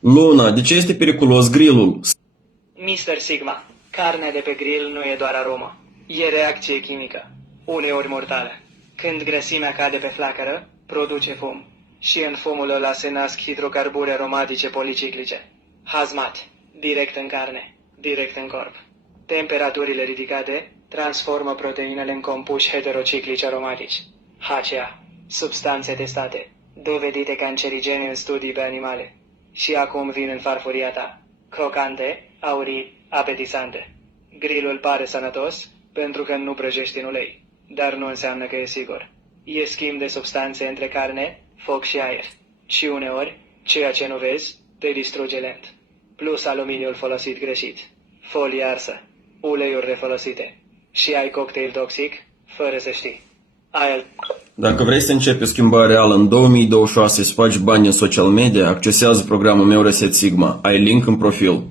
Luna, de ce este periculos grillul? Mr. Sigma, carnea de pe grill nu e doar aromă. E reacție chimică, uneori mortală. Când grăsimea cade pe flacără, produce fum. Și în fumul ăla se nasc hidrocarburi aromatice policiclice. Hazmat, direct în carne, direct în corp. Temperaturile ridicate transformă proteinele în compuși heterociclici aromatici. HCA, substanțe testate, dovedite cancerigene în studii pe animale. Și acum vin în farfuria ta. Crocante, aurii, apetisante. Grillul pare sănătos pentru că nu prăjești în ulei, dar nu înseamnă că e sigur. E schimb de substanțe între carne, foc și aer. Și uneori, ceea ce nu vezi, te distruge lent. Plus aluminiul folosit greșit, folie arsă, uleiuri refolosite. Și ai cocktail toxic, fără să știi. Dacă vrei să începi o schimbare reală în 2026 și să faci bani în social media, accesează programul meu Reset Sigma. Ai link în profil.